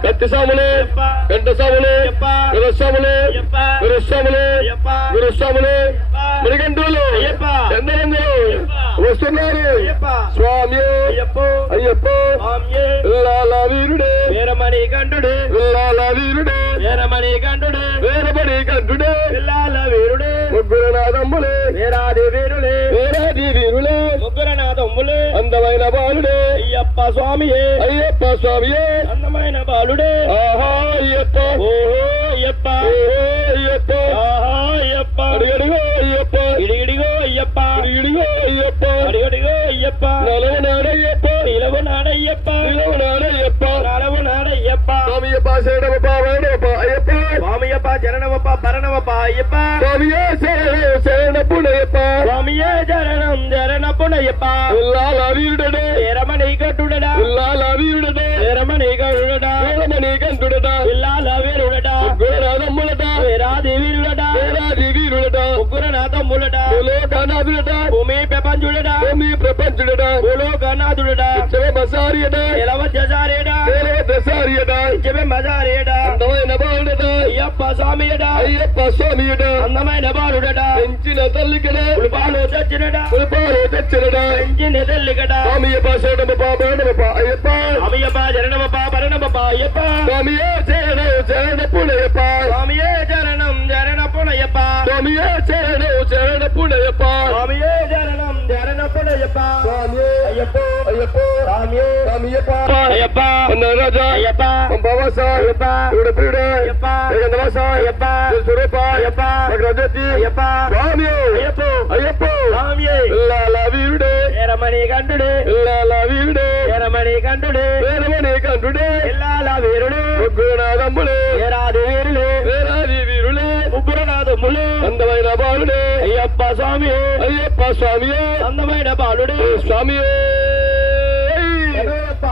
కత్తి సాములు అయ్యప్ప గంట సాములు అయ్యప్ప గురుస్వాములు అయ్యప్ప గురుస్వాములు అయ్యప్ప గురుస్వాములు అయ్యప్ప మరిగంటూలు అయ్యప్ప చంద్రరంగులు అయ్యప్ప వస్తున్నారు అయ్యప్ప స్వామి అయ్యప్ప అయ్యప్ప స్వామియే లాల వీరుడే వీరమణి కంఠుడే లాల వీరుడే వీరమణి కంఠుడే వీరమణి కంఠుడే పిల్లాల వీరుడే ముగ్గురు నాదమ్ములే వీరాది వీరులే వీరాది వీరులే ముగ్గురు నాదమ్ములే అందమైన బాలుడే అయ్యప్ప స్వామియే అయ్యప్ప స్వామియే అందమైన బాలుడే ఆహా అయ్యప్ప ఓహో అయ్యప్ప ఓహో అయ్యప్ప ఆహా అయ్యప్ప అడిగడిగో అయ్యప్ప ఇడిగిడిగో అయ్యప్ప ఇడిగో అయ్యప్ప అడిగడిగో అయ్యప్ప నలవనాడయ్యప్ప నిలవనాడయ్యప్ప నిలవనాడయ్యప్ప నలవనాడయ్యప్ప స్వామియప్ప శరణమప్ప వేణమప్ప అయ్యప్ప స్వామియప్ప జరణమప్ప భరణమప్ప అయ్యప్ప స్వామియే శరణం శరణపునయ్యప్ప స్వామియే జరణం జరణపునయ్యప్ప ఉల్లాల వీరుడనే వీరమణి గట్టుడడా ఉల్లాల వీరుడనే వీరమణి గట్టుడడా వీరమణి కంటుడట పిల్లాల వీరుడడా గుణనాథమ్ములట వీరాది వీరుడడా వేరాది వీరుడట ముగ్గురనాథమ్ములట భూలోకనాథుడట భూమి ప్రపంచుడడా భూమి ప్రపంచుడట భూలోకనాథుడడా శివమసారియట ఎలవజారేడా దశారియట మజారేడా అందమైన బాలుడట అయ్యప్ప స్వామియడా అయ్యప్ప స్వామియట అందమైన బాలుడడా పెంచిన తల్లికడ పులిపాలు చచ్చినడా పులిపాలు తెచ్చినట పెంచిన తల్లికడా స్వామియప్ప శరణమప్ప భరణమప్ప అయ్యప్ప అమయ్యప్ప జరణమప్ప భరణమప్ప అయ్యప్ప స్వామియే శరణం శరణపునయ్యప్ప స్వామియే జరణం జరణపునయ్యప్ప స్వామియే శరణం శరణపునయ్యప్ప స్వామియే జరణం జరణపునయ్యప్ప స్వామియే అయ్యప్ప అయ్యప్ప స్వామియే స్వామియప్ప అయ్యప్ప రాజా అయ్యప్ప పంపవాస అయ్యప్ప ఇవిడ ప్రియుడ అయ్యప్ప ఏకందవాస అయ్యప్ప స్వరూప అయ్యప్ప భద్రజ్యోతి అయ్యప్ప స్వామి అయ్యప్ప అయ్యప్ప స్వామియే ఇల్లాల వీరుడే వీరమణి కంఠుడే ఇల్లాల వీరుడే వీరమణి కంఠుడే వేరమణి కంఠుడే ఇల్లాల వీరుడు ముగ్గురునాథమ్ములు వీరాది వీరులు వేరాది వీరులే ముగ్గురనాథములు అందమైన బాలుడే అయ్యప్ప స్వామి అయ్యప్ప స్వామియే అందమైన బాలుడు స్వామియే అయ్యప్ప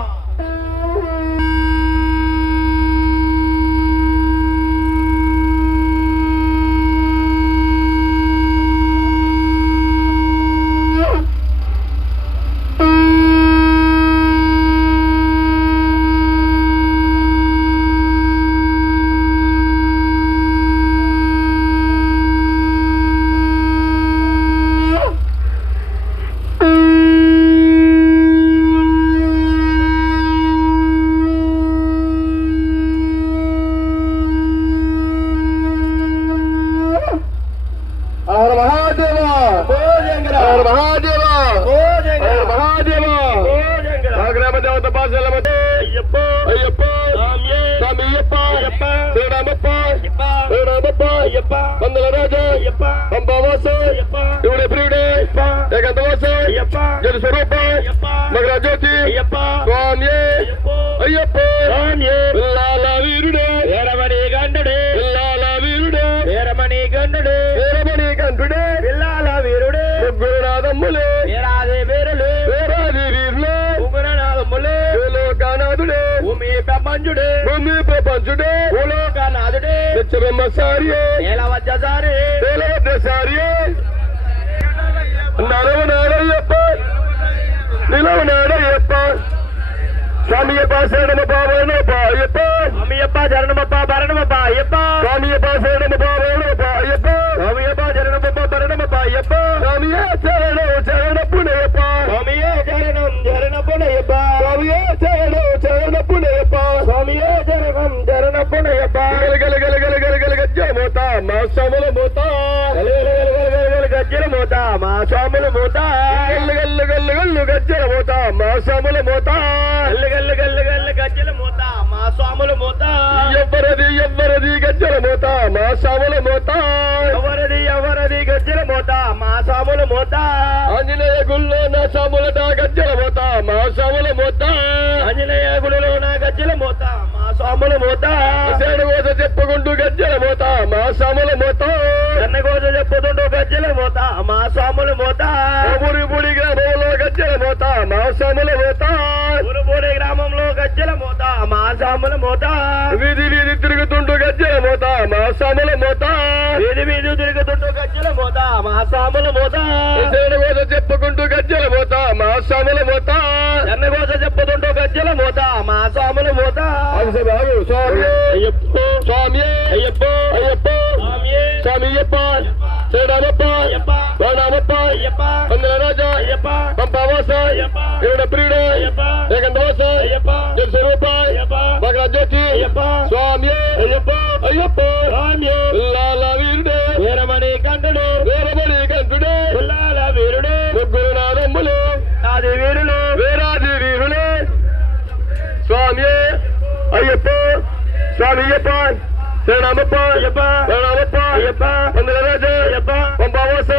హర మహాదేవ హర మహాదేవ హర మహాదేవ గ్రామ దేవత పాశలమతే అయ్యప్ప అయ్యప్ప స్వామియే స్వామియప్ప అయ్యప్ప శ్రీరామప్ప అయ్యప్ప శ్రీరామప్ప అయ్యప్ప పందల రాజా అయ్యప్ప పంపవాస అయ్యప్ప ఇవిడ ప్రియుడే అయ్యప్ప ఏకందవాస అయ్యప్ప జల స్వరూప అయ్యప్ప మగరాజ్యోతి అయ్యప్ప స్వామియే అయ్యప్ప అయ్యప్ప స్వామియే ఇల్లాల వీరుడే వీరమణి గండుడే ఇల్లాల వీరుడే వీరమణి గండుడే వీరమణి కంఠుడే పిల్లాల వీరుడే ముగ్గురునాథమ్ములే వీరాది వీరులు వేరాది వీరులే ముగ్గురనాథములు లోకనాథుడే భూమి ప్రపంచుడే భూమి ప్రపంచుడే భూలోకనాథుడే నిత్యబ్రహ్మచారియే నీలవజ్జసారి వేలవద్రసారియే నరవనాడయ్యప్ప నిలవనాడయ్యప్ప స్వామియప్ప శరణమప్ప భరణమప్ప అయ్యప్ప అమ్మయ్యప్ప జరణమప్ప భరణమప్ప అయ్యప్ప స్వామియప్ప శరణమప్ప భరణమప్ప అయ్యప్ప స్వామియప్ప జరణమప్ప భరణమప్ప అయ్యప్ప స్వామియే శరణం శరణపునయ్యప్ప స్వామియే జరణం జరణపునయ్యప్ప స్వామియే శరణం శరణపునయ్యప్ప స్వామియే జరణం జరణపునయ్యప్ప గల గల గల గల గల గల గజ్జల మోత మా స్వాముల మోత గజ్జల మోత మా స్వాముల మోత గల్లు గల్లు గల్లు గల్లు గజ్జల మోత మా స్వాముల మోత గల్లు గల్లు గల్లు గల్లు గజ్జల మోత మా స్వాముల మోత ఎవ్వరది గజ్జల మోత మా స్వాముల మోత ఎవరది గజ్జల మోత మా స్వాముల మోత ఆంజనేయ గుళ్ళో నా స్వాములట గజ్జల మోత మా స్వాముల మోత ఆంజనేయ గుడిలో నా గజ్జల మోత మా స్వాముల మోత శరణగోస చెప్పుకుంటూ గజ్జల మోత మా స్వాముల మోత కన్నగోజ చెప్పుతుంటూ గజ్జల మోత మా స్వాముల మోత బుడి గ్రామంలో గజ్జల మోత మా స్వాముల మోత ఊరుపూడి గ్రామంలో గజ్జల మోత మా స్వాముల మోత వీధి వీధి తిరుగుతుంటూ గజ్జల మోత మా స్వాముల మోత వీధి వీధి తిరుగుతుంటూ గజ్జల మోత మా స్వాముల మోత శరణగోస చెప్పుకుంటూ గజ్జల మోత మా స్వాముల మోత కన్నగోజ చెప్పుతుంటూ గజ్జల మోత మా స్వాముల మోత బాబు స్వామి అయ్యప్ప స్వామి అయ్యప్ప అయ్యప్ప స్వామియే స్వామియప్ప శ్రీరామప్ప అయ్యప్ప ప్రణామప్ప అయ్యప్ప పందల రాజా అయ్యప్ప పంపవాస అయ్యప్ప ఇవిడ ప్రియుడే అయ్యప్ప ఏకందవాస అయ్యప్ప జల స్వరూప అయ్యప్ప మగరాజ్యోతి అయ్యప్ప స్వామి అయ్యప్ప అయ్యప్ప స్వామియే ఇల్లాల వీరుడే వీరమణి కంఠుడు వేరమణి కంఠుడే పుల్లాల వీరుడు ముగ్గురునాథమ్ములు ఆది వీరులు వేరాది వీరులే స్వామి అయ్యప్ప స్వామియప్ప శరణమప్ప అయ్యప్ప ప్రణామప్ప అయ్యప్ప పందల రాజా అయ్యప్ప పంపవాస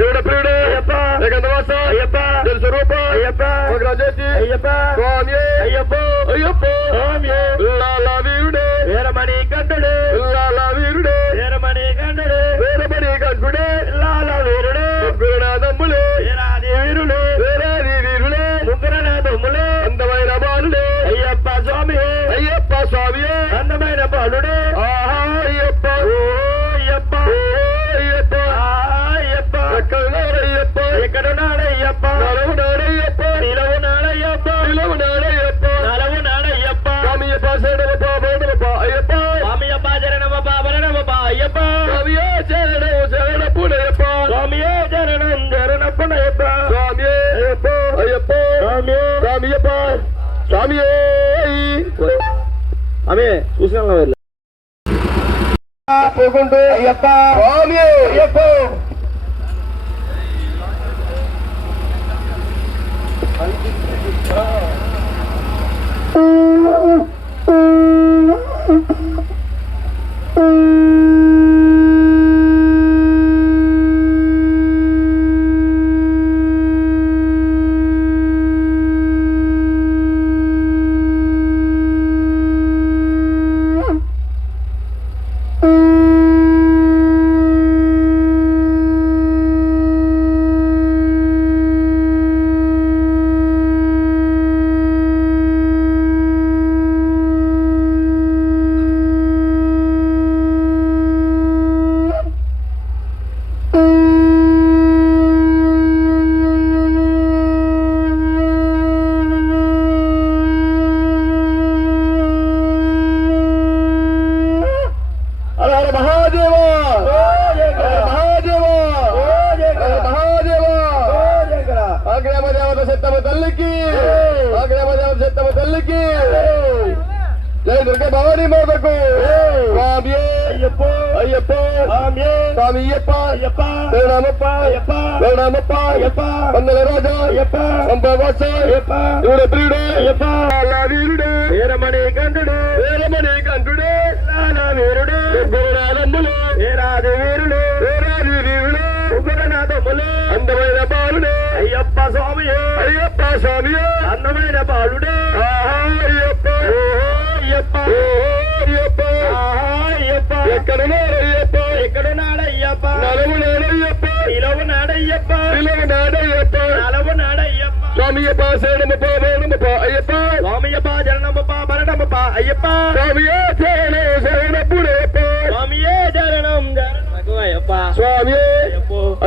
ఇవిడ ప్రియుడే అయ్యప్ప ఏకందవాస అయ్యప్ప జల స్వరూప అయ్యప్ప మగరాజ్యోతి అయ్యప్ప స్వామి అయ్యప్ప అయ్యప్ప స్వామియే ఇల్లాల వీరుడే వీరమణి కంఠుడు ఇల్లాల వీరుడే స్వామి ఆమె చూసిన పోకుంటూ అయ్యప్ప స్వామి అయ్యప్ప జై దుర్గా భవానీ మాతకు స్వామి అయ్యప్ప అయ్యప్ప స్వామి అయ్యప్ప అయ్యప్ప వేణామప్ప అయ్యప్ప వేణామప్ప అయ్యప్ప వందల రాజా అయ్యప్ప పంపవాస అయ్యప్ప ఇవిడ ప్రియుడు అయ్యప్ప వీరుడు వీరమణి కంఠుడు వీరమణి కంఠుడు నానా వీరుడు గురునాథములు వీరాది వీరుడు వీరాది వీరుడు ఉగ్రనాథములు అందమైన బాలుడు అయ్యప్ప స్వామి అయ్యప్ప స్వామి అందమైన బాలుడు అయ్యప్ప అయ్యప్ప అయ్యప్ప అయ్యప్ప ఎక్కడున్నాడయ్యప్ప ఎక్కడున్నాడయ్యప్ప నలవునాడయ్యప్ప నిలవునాడయ్యప్ప నిలవునాడయ్యప్ప నలవునాడయ్యప్ప స్వామియప్ప శరణమప్ప వేణమప్ప అయ్యప్ప స్వామియప్ప జరణమప్ప భరణమప్ప అయ్యప్ప స్వామియే శరణం శరణప్పుడయ్యప్ప స్వామియే శరణం అయ్యప్ప స్వామి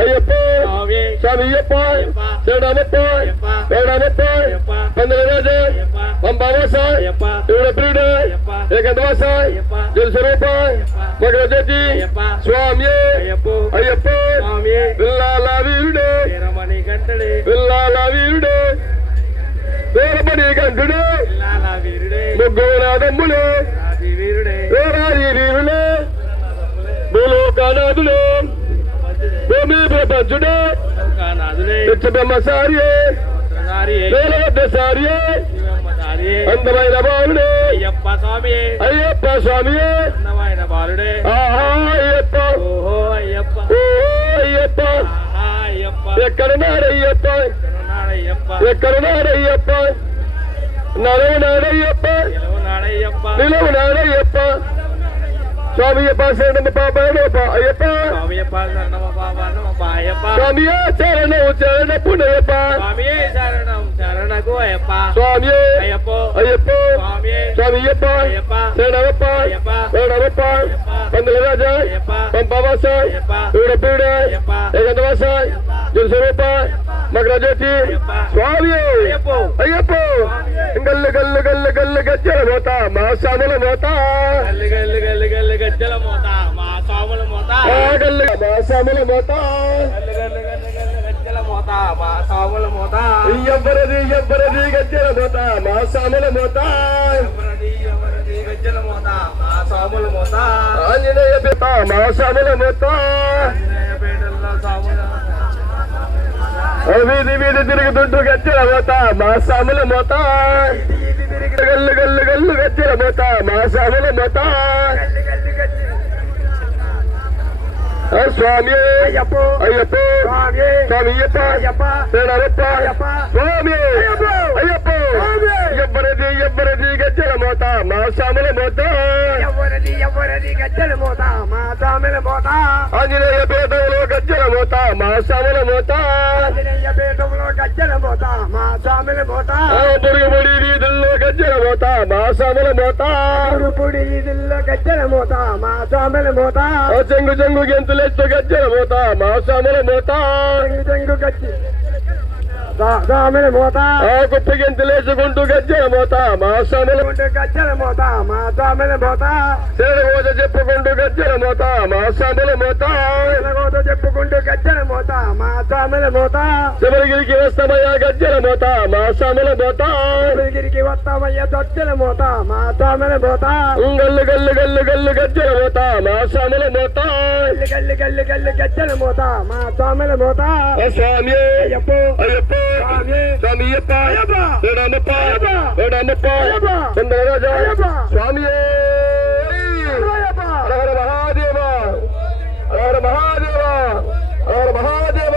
అయ్యప్ప స్వామియప్ప శరణమప్ప వేణమప్ప పందల రాజా పంపవాస ఇవిడ ప్రియుడు ఏకందవాస జలస్వరూప మగరజ్యోతి స్వామి అయ్యప్ప విల్లాల వీరుడు విల్లాల వీరుడు వీరమణి కంఠుడు ముగ్గునాథమ్ములు వీరాది వీరులు భూలోకనాథులు భూమి ప్రపంచుడు బ్రహ్మచారి వేలవద్దసారి అందమైన బాలుడే అయ్యప్ప స్వామి అయ్యప్ప స్వామి అందమైన బాలుడే అయ్యప్ప ఓహో అయ్యప్ప ఓహో అయ్యప్ప అయ్యప్ప ఎక్కడున్నాడయ్యప్ప ఎక్కడున్నాడయ్యప్ప నలవునాడయ్యప్ప నిలవునాడయ్యప్ప స్వామియప్ప శరణమప్ప భరణమప్ప అయ్యప్ప స్వామియప్ప శరణమప్ప భరణమప్ప అయ్యప్ప స్వామియే శరణం శరణప్పుడయ్యప్ప స్వామియే శరణం శరణకు అయ్యప్ప స్వామి అయ్యప్ప అయ్యప్ప స్వామియప్ప శరణమప్ప భరణమప్ప పందల రాజా పంపవాస ఇవిడ ప్రియుడు ఏకందవాస జలస్వరూప మగరజ్యోతి స్వామి అయ్యప్ప గల్లు గల్లు గల్లు గల్లు గజ్జల మోత మా సాముల మోత గల్లు గల్లు గల్లు గల్లు గజ్జల మోత మా సాముల మోత గల్లు మా సాముల మోత గల్లు గల్లు గల్లు గల్లు గజ్జల మోత మా సాముల మోత ఎవ్వరది ఎవ్వరది గజ్జల మోత మా సాముల మోత ఎవ్వరది ఎవ్వరది గజ్జల మోత మా సాముల మోత ఆంజనేయ పేట మా సాముల మోత ఆంజనేయ పేటల్లో సాముల వీధి వీధి తిరుగుతుంటూ గజ్జల మోత మా సాముల మోత గల్లు గల్లు గల్లు గజ్జల మోత మా సాముల మోత స్వామి అయ్యప్ప అయ్యప్ప స్వామియప్ప శరణమప్ప స్వామి అయ్యప్ప ఎవ్వరది ఎవ్వరది గజ్జల మోత మా సాముల మోత ఎవ్వరది ఎవ్వరది గజ్జల మోత మా సాముల మోత ఆంజనేయ పేటలో గజ్జల మోత మా సాముల మోత ఆంజనేయ పేటలో గజ్జల మోత మా సాముల మోత బురుగుబడి వీధుల్లో గజ్జల మోత మా సాముల మోత బురుగుబడి వీధుల్లో గజ్జల మోత మా సాముల మోత చెంగు చెంగు గెంతులెత్తు గజ్జల మోత మా సాముల మోత చెంగు చెంగు గజ్జి సామిల మోత కుప్పగింతలేసుకుంటూ గజ్జల మోత మా స్వాముల గజ్జల మోత మా సామిల మోత శరణగోజ చెప్పుకుంటూ గజ్జల మోత మా స్వాముల మోత చెప్పుకుంటూ గజ్జల మోత మా సామిల మోత శబరిగిరికి వస్తామయ్యా గజ్జల మోత మా స్వాముల మోత శబరిగిరికి వస్తామయ్యా గజ్జల మోత మా సామిల మోత గల్లు గల్లు గల్లు గల్లు గజ్జల మోత మా స్వాముల మోత గల్లి గల్లి గల్లి గజ్జల మోత మా సామిల మోత స్వామి అయ్యప్ప అయ్యప్ప స్వామియప్ప వేడమప్ప వేడమప్ప చంద్రరాజ స్వామి హర మహాదేవ హర మహాదేవ హర మహాదేవ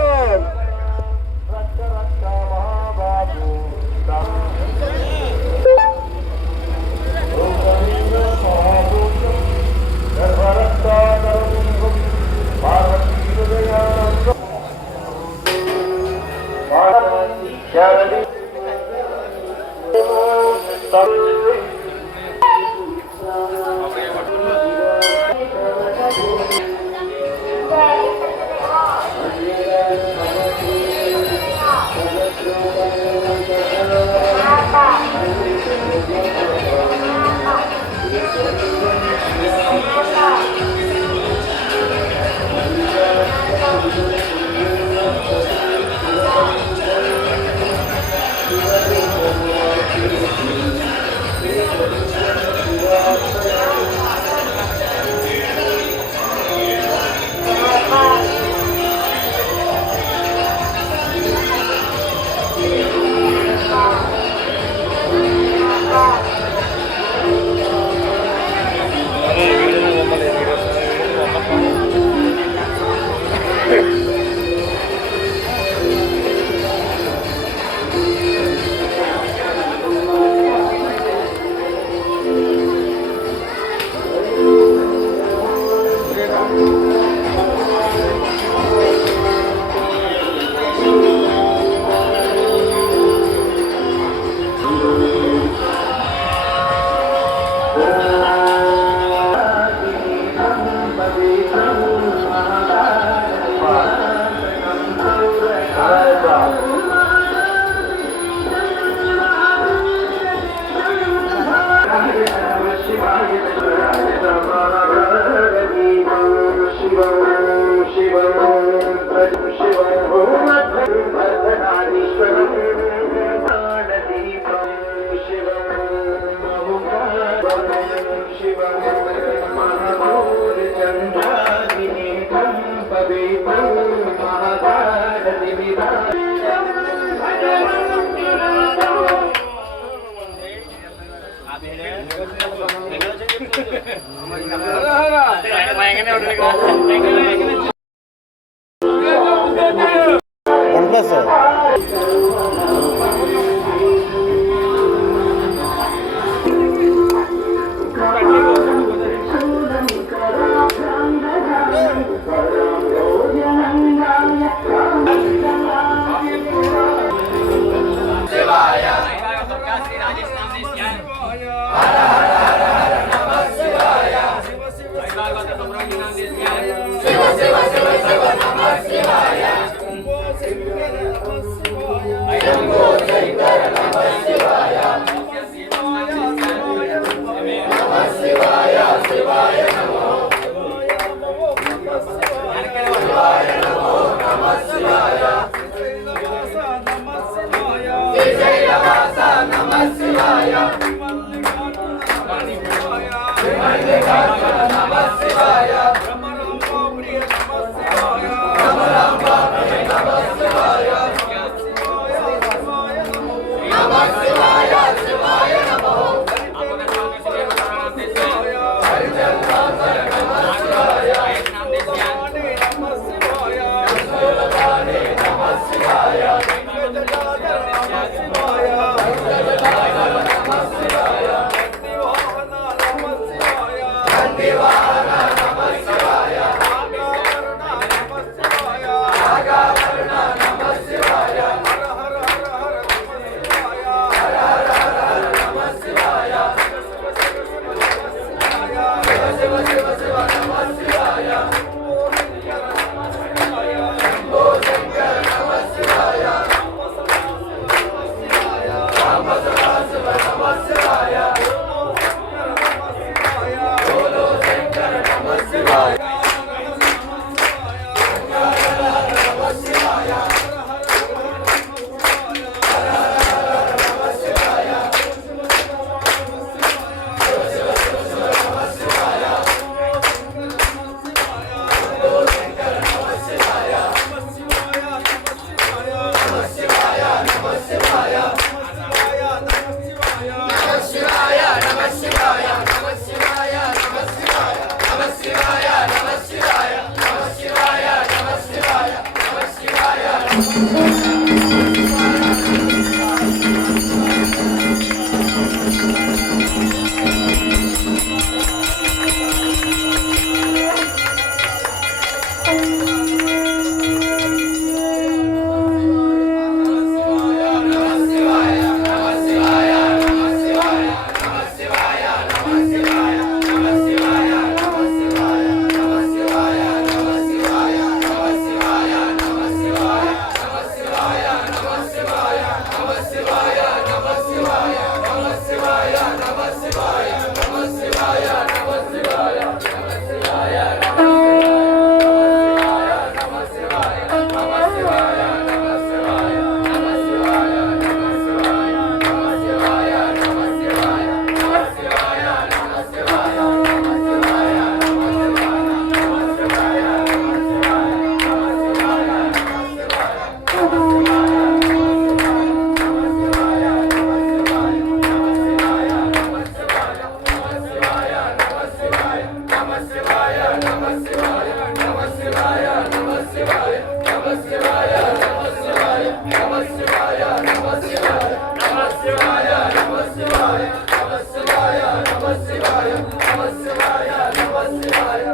శివాయ నమ శివాయ నమ శివాయ